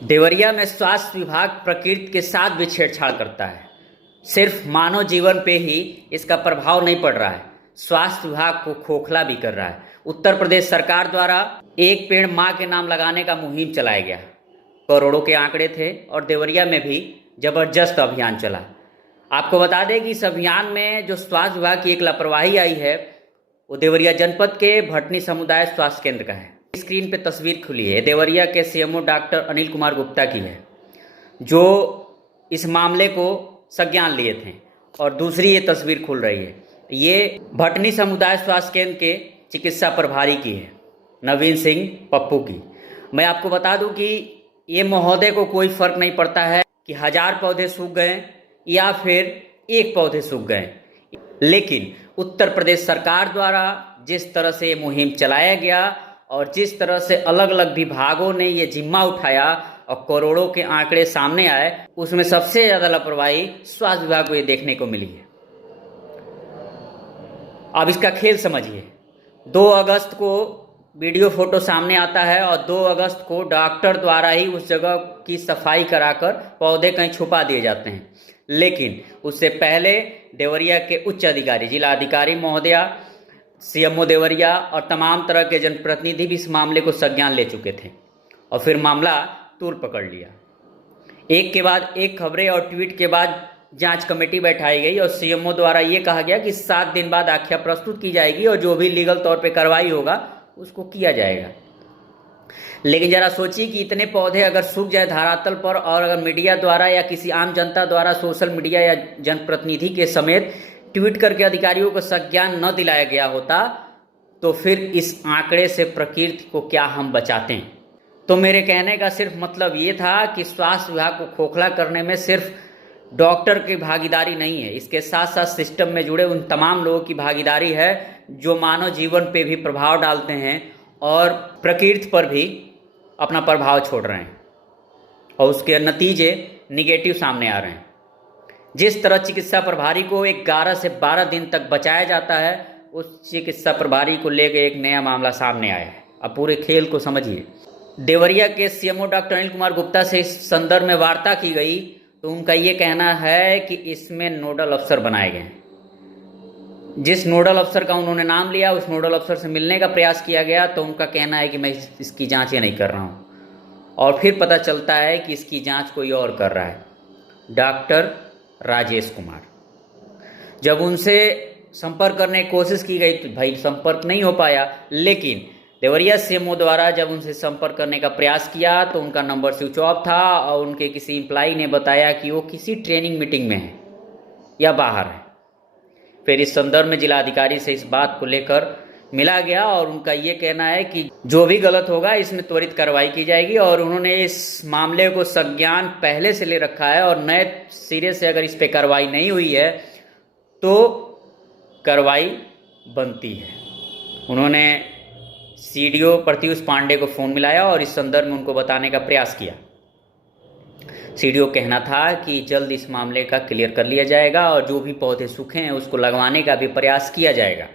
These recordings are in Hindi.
देवरिया में स्वास्थ्य विभाग प्रकृति के साथ भी छेड़छाड़ करता है। सिर्फ मानव जीवन पे ही इसका प्रभाव नहीं पड़ रहा है, स्वास्थ्य विभाग को खोखला भी कर रहा है। उत्तर प्रदेश सरकार द्वारा एक पेड़ मां के नाम लगाने का मुहिम चलाया गया। करोड़ों के आंकड़े थे और देवरिया में भी जबरदस्त अभियान चला। आपको बता दें कि इस अभियान में जो स्वास्थ्य विभाग की एक लापरवाही आई है वो देवरिया जनपद के भटनी समुदाय स्वास्थ्य केंद्र का है। स्क्रीन पे तस्वीर खुली है, देवरिया के सीएमओ डॉक्टर अनिल कुमार गुप्ता की है, जो इस मामले को संज्ञान लिए थे। और दूसरी ये तस्वीर खुल रही है, ये भटनी समुदाय स्वास्थ्य केंद्र के चिकित्सा प्रभारी की है, नवीन सिंह पप्पू की। मैं आपको बता दूं कि ये महोदय को कोई फर्क नहीं पड़ता है कि 1000 पौधे सूख गए या फिर एक पौधे सूख गए, लेकिन उत्तर प्रदेश सरकार द्वारा जिस तरह से ये मुहिम चलाया गया और जिस तरह से अलग अलग विभागों ने ये जिम्मा उठाया और करोड़ों के आंकड़े सामने आए, उसमें सबसे ज्यादा लापरवाही स्वास्थ्य विभाग को ये देखने को मिली है। अब इसका खेल समझिए। 2 अगस्त को वीडियो फोटो सामने आता है और 2 अगस्त को डॉक्टर द्वारा ही उस जगह की सफाई कराकर पौधे कहीं छुपा दिए जाते हैं, लेकिन उससे पहले देवरिया के उच्च अधिकारी, जिला अधिकारी महोदया, सीएमओ देवरिया और तमाम तरह के जनप्रतिनिधि भी इस मामले को संज्ञान ले चुके थे और फिर मामला तूल पकड़ लिया। एक के बाद एक खबरें और ट्वीट के बाद जांच कमेटी बैठाई गई और सीएमओ द्वारा ये कहा गया कि 7 दिन बाद आख्या प्रस्तुत की जाएगी और जो भी लीगल तौर पे कार्रवाई होगा उसको किया जाएगा। लेकिन जरा सोचिए कि इतने पौधे अगर सूख जाए धरातल पर और अगर मीडिया द्वारा या किसी आम जनता द्वारा, सोशल मीडिया या जनप्रतिनिधि के समेत ट्वीट करके अधिकारियों को संज्ञान न दिलाया गया होता, तो फिर इस आंकड़े से प्रकृति को क्या हम बचाते हैं। तो मेरे कहने का सिर्फ मतलब ये था कि स्वास्थ्य विभाग को खोखला करने में सिर्फ डॉक्टर की भागीदारी नहीं है, इसके साथ साथ सिस्टम में जुड़े उन तमाम लोगों की भागीदारी है जो मानव जीवन पे भी प्रभाव डालते हैं और प्रकृति पर भी अपना प्रभाव छोड़ रहे हैं और उसके नतीजे निगेटिव सामने आ रहे हैं। जिस तरह चिकित्सा प्रभारी को 11 से 12 दिन तक बचाया जाता है, उस चिकित्सा प्रभारी को लेकर एक नया मामला सामने आया है। अब पूरे खेल को समझिए। देवरिया के सीएमओ डॉक्टर अनिल कुमार गुप्ता से इस संदर्भ में वार्ता की गई तो उनका ये कहना है कि इसमें नोडल अफसर बनाए गए। जिस नोडल अफसर का उन्होंने नाम लिया, उस नोडल अफसर से मिलने का प्रयास किया गया तो उनका कहना है कि मैं इसकी जांच नहीं कर रहा हूँ और फिर पता चलता है कि इसकी जांच कोई और कर रहा है, डॉक्टर राजेश कुमार। जब उनसे संपर्क करने की कोशिश की गई तो भाई संपर्क नहीं हो पाया, लेकिन देवरिया सीएमओ द्वारा जब उनसे संपर्क करने का प्रयास किया तो उनका नंबर स्विच ऑफ था और उनके किसी एम्प्लॉई ने बताया कि वो किसी ट्रेनिंग मीटिंग में है या बाहर है। फिर इस संदर्भ में जिला अधिकारी से इस बात को लेकर मिला गया और उनका ये कहना है कि जो भी गलत होगा इसमें त्वरित कार्रवाई की जाएगी और उन्होंने इस मामले को संज्ञान पहले से ले रखा है और नए सिरे से अगर इस पे कार्रवाई नहीं हुई है तो कार्रवाई बनती है। उन्होंने सीडीओ प्रत्युष पांडे को फोन मिलाया और इस संदर्भ में उनको बताने का प्रयास किया। सीडीओ कहना था कि जल्द इस मामले का क्लियर कर लिया जाएगा और जो भी पौधे सूखे हैं उसको लगवाने का भी प्रयास किया जाएगा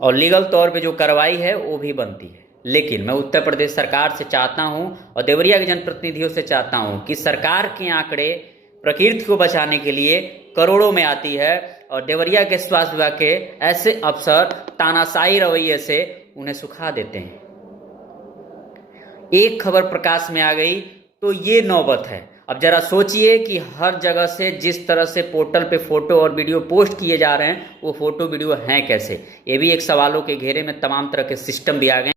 और लीगल तौर पे जो कार्रवाई है वो भी बनती है। लेकिन मैं उत्तर प्रदेश सरकार से चाहता हूं और देवरिया के जनप्रतिनिधियों से चाहता हूं कि सरकार के आंकड़े प्रकृति को बचाने के लिए करोड़ों में आती है और देवरिया के स्वास्थ्य विभाग के ऐसे अफसर तानाशाही रवैये से उन्हें सुखा देते हैं। एक खबर प्रकाश में आ गई तो ये नौबत है। अब जरा सोचिए कि हर जगह से जिस तरह से पोर्टल पे फोटो और वीडियो पोस्ट किए जा रहे हैं वो फोटो वीडियो हैं कैसे। ये भी एक सवालों के घेरे में तमाम तरह के सिस्टम भी आ गए।